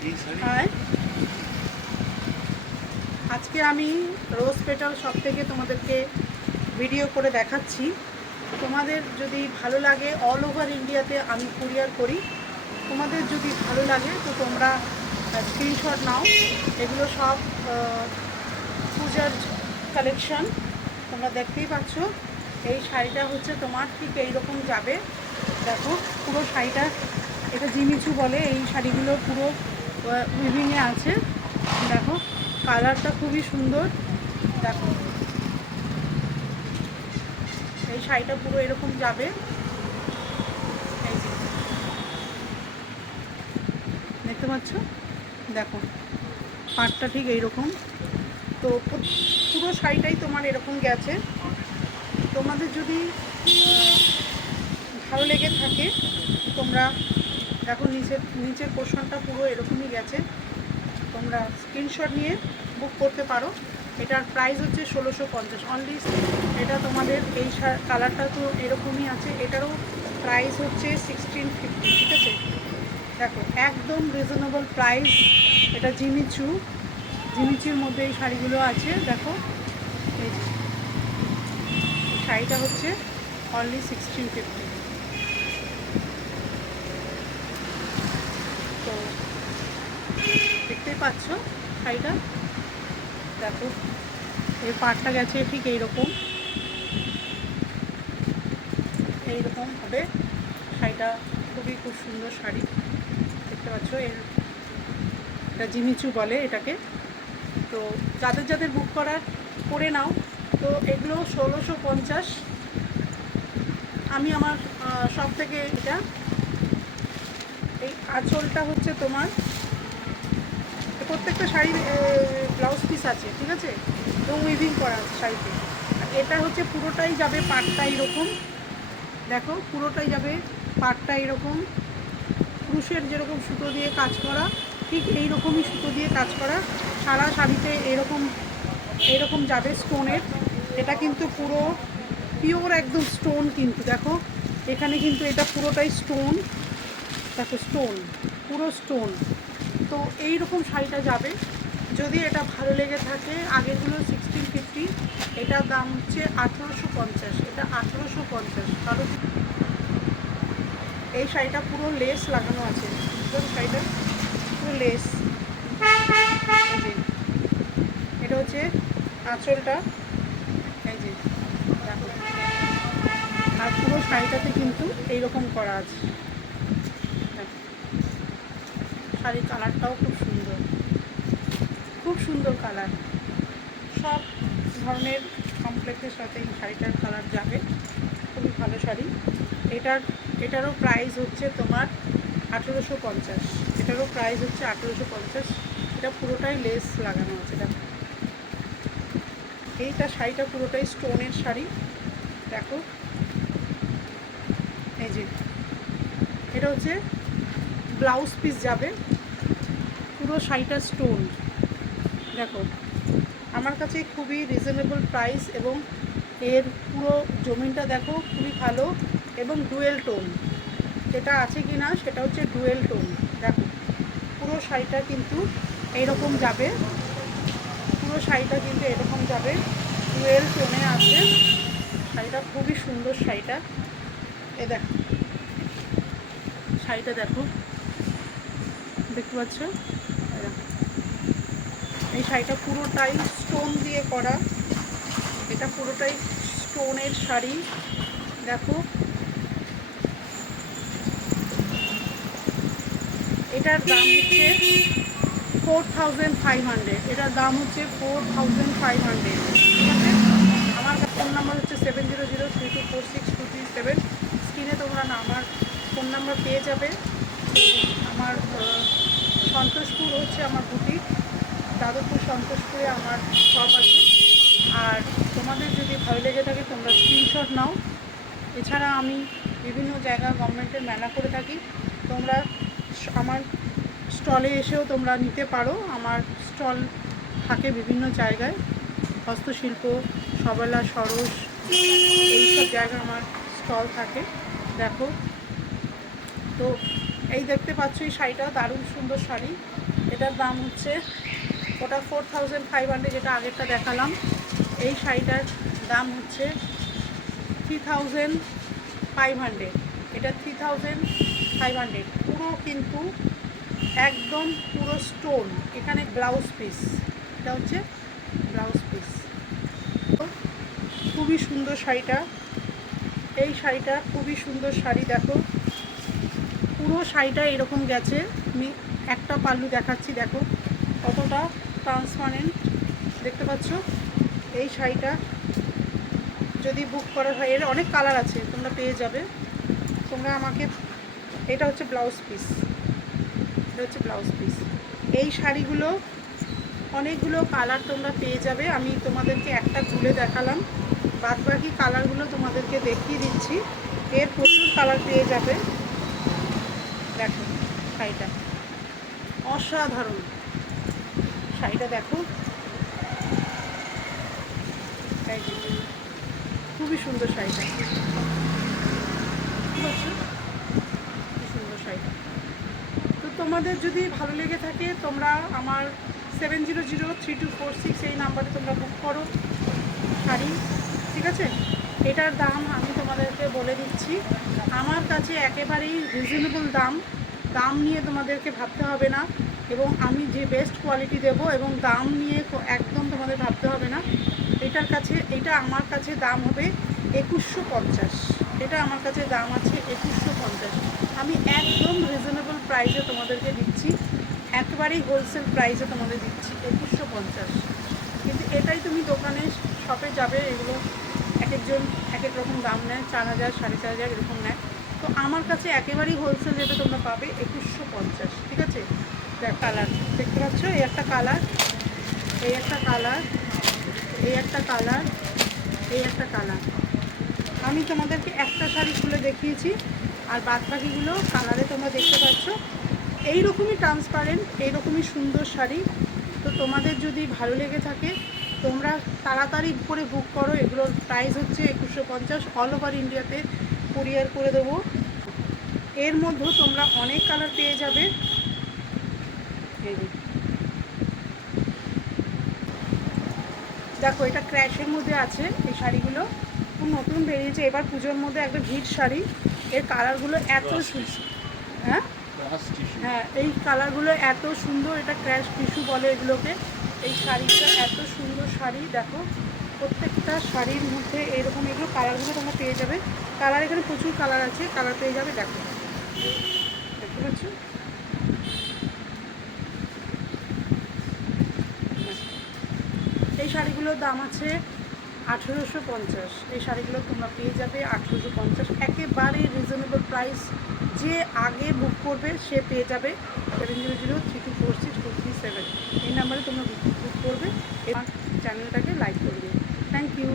High, আজকে আমি রোজ petal shop থেকে তোমাদেরকে ভিডিও করে দেখাচ্ছি। তোমাদের যদি ভালো লাগে, অল ওভার ইন্ডিয়াতে আমি কুরিয়ার করি। তোমাদের যদি ভালো লাগে তো তোমরা স্ক্রিনশট নাও। এগুলো সব পূজার কালেকশন। তোমরা দেখতেই পাচ্ছ। এই শাড়িটা হচ্ছে তোমার ঠিক এইরকম যাবে। দেখো পুরো শাড়িটা, এটা জিমিচু বলে। এই শাড়িগুলো পুরো উইভিংয়ে আছে। দেখো কালারটা খুবই সুন্দর। দেখো এই শাড়িটা পুরো এরকম যাবে। এই যে দেখতে পাচ্ছ, দেখো পাটটা ঠিক এইরকম। তো পুরো শাড়িটাই তোমার এরকম গেছে। তোমাদের যদি ভালো লেগে থাকে তোমরা দেখো নিচের পোর্শনটা পুরো এরকমই গেছে। তোমরা স্ক্রিনশট নিয়ে বুক করতে পারো। এটার প্রাইস হচ্ছে 1650 অনলি। এটা তোমাদের এই কালারটা তো এরকমই আছে। এটারও প্রাইস হচ্ছে 1650। ঠিক আছে, দেখো একদম রিজনেবল প্রাইস। এটা জিমিচুর মধ্যে এই শাড়িগুলো আছে। দেখো এই শাড়িটা হচ্ছে অনলি 1650। তো দেখতেই পাচ্ছ শাড়িটা। দেখো এই পাটটা গেছে ঠিক এইরকম হবে শাড়িটা। খুব সুন্দর শাড়ি দেখতে পাচ্ছ। এটা জিমিচু বলে এটাকে। তো যাদের বুক করার করে নাও। তো এগুলো 1650। আমি আমার সব থেকে এটা, এই আঁচলটা হচ্ছে তোমার, প্রত্যেকটা শাড়ির ব্লাউজ পিস আছে। ঠিক আছে, এবং উইভিং করা আছে শাড়িতে। এটা হচ্ছে পুরোটাই যাবে পাটটা এরকম। দেখো পুরোটাই যাবে পাটটা এরকম। ক্রুশের যেরকম সুতো দিয়ে কাজ করা, ঠিক এই রকমই সুতো দিয়ে কাজ করা। সারা শাড়িতে এরকম যাবে স্টোনের। এটা কিন্তু পুরো পিওর একদম স্টোন কিন্তু। দেখো এখানে কিন্তু এটা পুরোটাই স্টোন। দেখো স্টোন, পুরো স্টোন। তো এই রকম শাড়িটা যাবে। যদি এটা ভালো লেগে থাকে, আগেরগুলো 1650, এটার দাম হচ্ছে 1850। এটা 1850। কারণ এই শাড়িটা পুরো লেস লাগানো আছে। শাড়িটা পুরো লেস। এই যে এটা হচ্ছে আঁচলটা। এই যে দেখো, আর পুরো শাড়িটাতে কিন্তু এইরকম করা আছে। শাড়ির কালারটাও খুব সুন্দর কালার। সব ধরনের কমপ্লেক্সের সাথে এই শাড়িটার কালার যাবে। খুবই ভালো শাড়ি। এটারও প্রাইস হচ্ছে তোমার 1850। এটারও প্রাইস হচ্ছে 1850। এটা পুরোটাই লেস লাগানো আছে। দেখো এইটা শাড়িটা পুরোটাই স্টোনের শাড়ি। দেখো এই যে এটা হচ্ছে ব্লাউজ পিস যাবে। পুরো শাড়িটা স্টোন। দেখো আমার কাছে খুবই রিজনেবল প্রাইস, এবং এর পুরো জমিনটা দেখো খুবই ভালো, এবং ডুয়েল টোন। যেটা আছে কি না সেটা হচ্ছে ডুয়েল টোন। দেখো পুরো শাড়িটা কিন্তু এইরকম যাবে। পুরো শাড়িটা কিন্তু এরকম যাবে, ডুয়েল টোনে আছে। শাড়িটা খুবই সুন্দর শাড়িটা। এ দেখো শাড়িটা দেখো, দেখতে পাচ্ছ। এই শাড়িটা পুরোটাই স্টোন দিয়ে করা। এটা পুরোটাই স্টোনের শাড়ি। দেখো এটার দাম হচ্ছে 4500। এটার দাম হচ্ছে 4500। ঠিক আছে, আমার ফোন নাম্বার হচ্ছে 7003246237। স্ক্রিনে তোমরা আমার ফোন নাম্বার পেয়ে যাবে। আমার সন্তোষপুর হচ্ছে আমার বুটিক। যাদবপুর সন্তোষপুরে আমার শপ আছে। আর তোমাদের যদি ভালো লেগে থাকে তোমরা স্ক্রিনশট নাও। এছাড়া আমি বিভিন্ন জায়গায় গভর্নমেন্টের মেলা করে থাকি। তোমরা আমার স্টলে এসেও তোমরা নিতে পারো। আমার স্টল থাকে বিভিন্ন জায়গায়, হস্তশিল্প, সবেলা, সরস, এইসব জায়গায় আমার স্টল থাকে। দেখো তো এই দেখতে পাচ্ছ এই শাড়িটা দারুণ সুন্দর শাড়ি। এটার দাম হচ্ছে, ওটা 4500, যেটা আগেরটা দেখালাম। এই শাড়িটার দাম হচ্ছে 3500, এটা 3500। পুরো কিন্তু একদম পুরো স্টোন, এখানে ব্লাউজ পিস, এটা হচ্ছে ব্লাউজ পিস। খুবই সুন্দর শাড়িটা, এই শাড়িটা খুবই সুন্দর শাড়ি। দেখো পুরো শাড়িটা এরকম গেছে, আমি একটা পাল্লু দেখাচ্ছি, দেখো কতটা ট্রান্সপারেন্ট, দেখতে পাচ্ছ। এই শাড়িটা যদি বুক করা হয়, এর অনেক কালার আছে, তোমরা পেয়ে যাবে। তোমরা আমাকে, এটা হচ্ছে ব্লাউজ পিস, এটা হচ্ছে ব্লাউজ পিস। এই শাড়িগুলো অনেকগুলো কালার তোমরা পেয়ে যাবে, আমি তোমাদেরকে একটা খুলে দেখালাম, বাদ বাকি কালারগুলো তোমাদেরকে দেখিয়ে দিচ্ছি। এর প্রচুর কালার পেয়ে যাবে। দেখো শাড়িটা অসাধারণ, শাড়িটা দেখো, খুবই সুন্দর শাড়িটা, ঠিক আছে, খুব সুন্দর শাড়িটা। তো তোমাদের যদি ভালো লেগে থাকে, তোমরা আমার 70032446 এই নাম্বারে তোমরা বুক করো শাড়ি, ঠিক আছে। এটার দাম আমি তোমাদেরকে বলে দিচ্ছি, আমার কাছে একেবারেই রিজনেবল দাম, দাম নিয়ে তোমাদেরকে ভাবতে হবে না, এবং আমি যে বেস্ট কোয়ালিটি দেবো, এবং দাম নিয়ে একদম তোমাদের ভাবতে হবে না। এটা আমার কাছে দাম হবে 2150, এটা আমার কাছে দাম আছে 2150। আমি একদম রিজনেবল প্রাইসে তোমাদেরকে দিচ্ছি, একেবারেই হোলসেল প্রাইসে তোমাদের দিচ্ছি 2150। কিন্তু এটাই তুমি দোকানে শপে যাবে, এগুলো এক একজন এক এক রকম দাম নেয়, 4000 4500 এরকম নেয়। তো আমার কাছে একেবারেই হোলসেল রেটে তোমরা পাবে 2150, ঠিক আছে। দেখ কালার দেখতে পাচ্ছ, এই একটা কালার, এই একটা কালার, এই একটা কালার, এই একটা কালার। আমি তোমাদেরকে একটা শাড়ি খুলে দেখিয়েছি, আর বাদ বাকিগুলো কালারে তোমরা দেখতে পাচ্ছ। এইরকমই ট্রান্সপারেন্ট, এইরকমই সুন্দর শাড়ি। তো তোমাদের যদি ভালো লেগে থাকে, তোমরা তাড়াতাড়ি করে বুক করো। এগুলোর প্রাইস হচ্ছে 2150, অল ওভার ইন্ডিয়াতে কুরিয়ার করে দেবো। এর মধ্যেও তোমরা অনেক কালার পেয়ে যাবে। দেখো এটা ক্র্যাশের মধ্যে আছে, এই শাড়িগুলো খুব নতুন বেরিয়েছে এবার পুজোর মধ্যে, একটা ভিড় শাড়ি। এর কালারগুলো এত সুন্দর, হ্যাঁ হ্যাঁ, এই কালারগুলো এত সুন্দর, এটা ক্র্যাশ টিস্যু বলে এগুলোকে। এই শাড়িটা এত সুন্দর শাড়ি, দেখো প্রত্যেকটা শাড়ির মধ্যে এরকম এগুলো কালারগুলো তোমরা পেয়ে যাবে। কালার এখানে প্রচুর কালার আছে, কালার পেয়ে যাবে। দেখো দেখতে পাচ্ছ, এই শাড়িগুলোর দাম আছে 1850। এই শাড়িগুলো তোমরা পেয়ে যাবে 1850, একেবারে রিজনেবল প্রাইস। যে আগে বুক করবে সে পেয়ে যাবে 7003246437, এই নাম্বারে তোমরা বুক করবে এবং চ্যানেলটাকে লাইক করবে। Thank you.